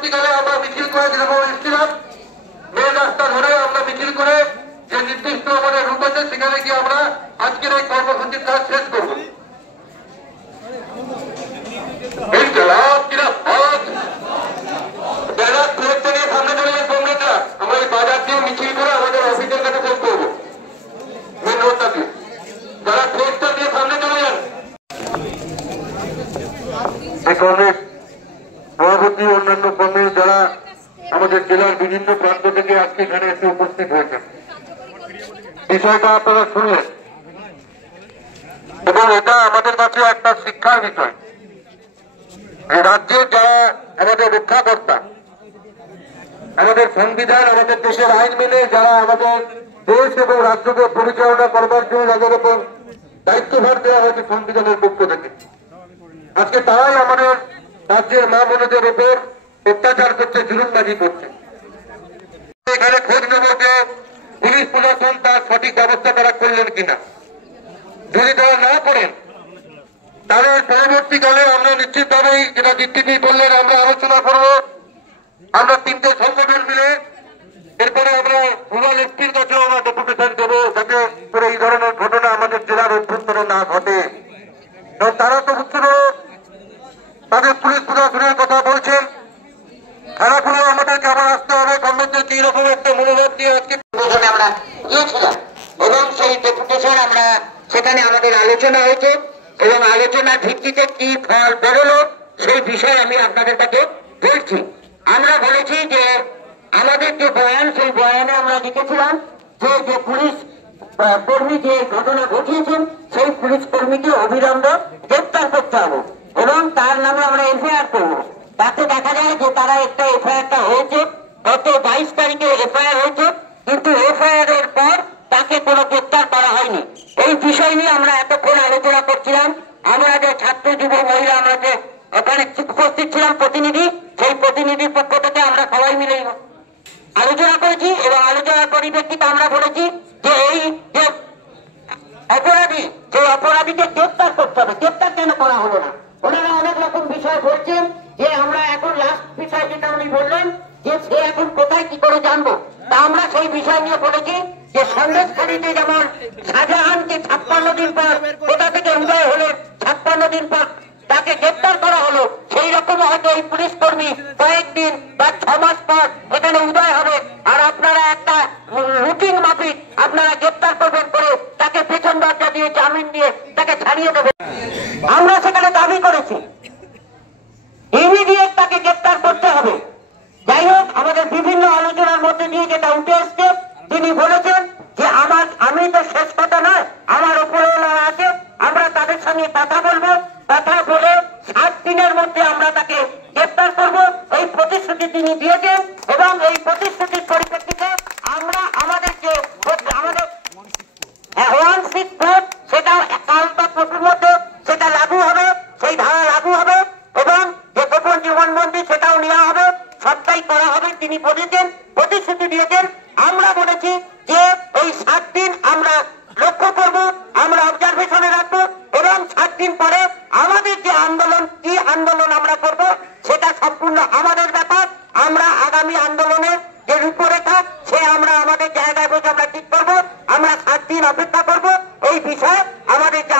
পরবর্তীকালে আমরা মিছিল করে যেরকম এসেছিলাম মেন রাস্তা ধরে আমরা মিছিল করে যে নির্দিষ্ট আমাদের রুট আছে সেখানে গিয়ে আমরা আজকের এই কর্মসূচির কাজ শেষ করব। সামনে চলে যান কংগ্রেসরা, আমরা এই বাজার দিয়ে মিছিল করে আমাদের অফিসের কাছে শেষ করবো মেন রোডটা দিয়ে। যারা ট্রেনটা দিয়ে সামনে চলে যান। কংগ্রেস সভাপতি অন্যান্য কর্মী যারা আমাদের জেলার বিভিন্ন প্রান্ত থেকে আজকে এখানে এসে উপস্থিত হয়েছেন, বিষয়টা আপনারা শুনলেন এবং এটা আমাদের কাছে একটা শিক্ষার বিষয়। রাজ্যের যারা আমাদের রক্ষাকর্তা, আমাদের সংবিধান, আমাদের দেশের আইন মেনে যারা আমাদের দেশ এবং রাষ্ট্রকে পরিচালনা করবার জন্য যাদের উপর দায়িত্বভার দেওয়া হয়েছে সংবিধানের পক্ষ থেকে, আজকে তারাই আমাদের রাজ্যের মা বোনদের উপর অত্যাচার করছে, জুলুমবাজি করছে। এখানে খোঁজ নেব যে পুলিশ প্রশাসন তার সঠিক ব্যবস্থা তারা করলেন কিনা। যদি তারা না করেন তাহলে পরবর্তীকালে আমরা নিশ্চিতভাবেই, যেটা দীপ্তি বললেন, আমরা আলোচনা করব। আমরা তিনটে সংগঠন মিলে এরপরে আমরা রুরাল এসপির কাছেও আমরা ডেপুটেশন দেবো, যাতে করে এই ধরনের ঘটনা আমাদের জেলার অভ্যন্তরে না ঘটে। কারণ তারা তো উচ্চর তাদের পুলিশ প্রশাসনের কথা বলছেন, খারাপগুলো আমাদেরকে আবার আসতে হবে। গভর্নমেন্টকে এইরকম একটা মনোভাব নিয়ে আজকে আমরা গিয়েছিলাম এবং সেই ডেপুটেশন আমরা সেখানে আমাদের আলোচনা হয়েছে এবং আলোচনার ভিত্তিতে কি ফল বেরোলো সেই বিষয়ে আমি আপনাদের কাছে বলছি। আমরা বলেছি যে আমাদের যে বয়ান, সেই বয়ানে আমরা লিখেছিলাম যে পুলিশ কর্মী যে ঘটনা ঘটিয়েছেন সেই পুলিশ কর্মীকে অবিলম্বে গ্রেপ্তার করতে হবে এবং তার নামে আমরা এফআইআর করবো। তাতে দেখা যায় যে তারা একটা এফআইআরটা হয়েছে, গত 22 তারিখে এফআইআর হয়েছে, কিন্তু এফআইআর এর পর তাকে কোনো গ্রেপ্তার করা হয়নি। এই বিষয় নিয়ে আমরা এতক্ষণ আলোচনা করছিলাম। আমরা যে ছাত্র যুব মহিলা আমরা যে ওখানে উপস্থিত ছিলাম প্রতিনিধি, সেই প্রতিনিধির পক্ষ থেকে আমরা সবাই মিলে আলোচনা করেছি এবং আলোচনার পরিপ্রেক্ষিতে আমরা বলেছি যে এই যে অপরাধী, সেই অপরাধীকে গ্রেপ্তার করতে হবে। গ্রেপ্তার কেন করা হলো না? ওনারা অনেক রকম বিষয় বলছেন যে আমরা এখন লাস্ট বিষয় যেটা উনি বললেন যে সে এখন কোথায় কি করে জানবো, তা আমরা সেই বিষয় নিয়ে বলেছি যে সন্দেশখালীতে যেমন শাহজাহানকে 56 দিন পর কোথা থেকে উদয় হলো, 56 দিন পর তাকে গ্রেপ্তার করা হলো, সেই রকম হয়তো এই পুলিশ কর্মী কয়েকদিন বা 6 মাস পর এখানে উদয় হবে। আর আপনারা একটা রুটিন মাফিক আপনারা গ্রেপ্তার করবেন, করে তাকে পেছন দরজা দিয়ে জামিন দিয়ে তাকে ছাড়িয়ে দেবেন। আমরা সেখানে দাবি করেছি ইমিডিয়েট তাকে গ্রেপ্তার করতে হবে। যাই হোক, আমাদের বিভিন্ন আলোচনার মধ্যে দিয়ে যেটা উঠে এসছে, তিনি বলেছেন যে আমি তো শেষ কথা নয়, আমার উপরওয়ালা আছে, আমরা তাদের সঙ্গে কথা বলবো, কথা বলে 7 দিনের মধ্যে আমরা তাকে গ্রেপ্তার করব। এই প্রতিশ্রুতি তিনি দিয়েছেন এবং এই প্রতিশ্রুতির পরিপ্রেক্ষিতে আমরা আমাদের যে আমাদের 164 সেটা কাল বা পরশুর মধ্যে সেটা লাগু হবে, সেই ধারা লাগু হবে এবং যে গোপন জীবনবন্দি সেটাও নেওয়া হবে, সবটাই করা হবে। তিনি বলেছেন, প্রতিশ্রুতি দিয়েছেন। আমরা বলেছি যে ওই 7 দিন আমরা লক্ষ্য করব, আমরা অবজারভেশনে রাখবো এবং 7 দিন পরে আমাদের যে আন্দোলন, কি আন্দোলন আমরা করব সেটা সম্পূর্ণ আমাদের ব্যাপার। আমরা আগামী আন্দোলনের যে রূপরেখা সে আমরা আমাদের জায়গায় বসে আমরা ঠিক করবো। আমরা 7 দিন অপেক্ষা করব। এই বিষয়ে আমাদের যে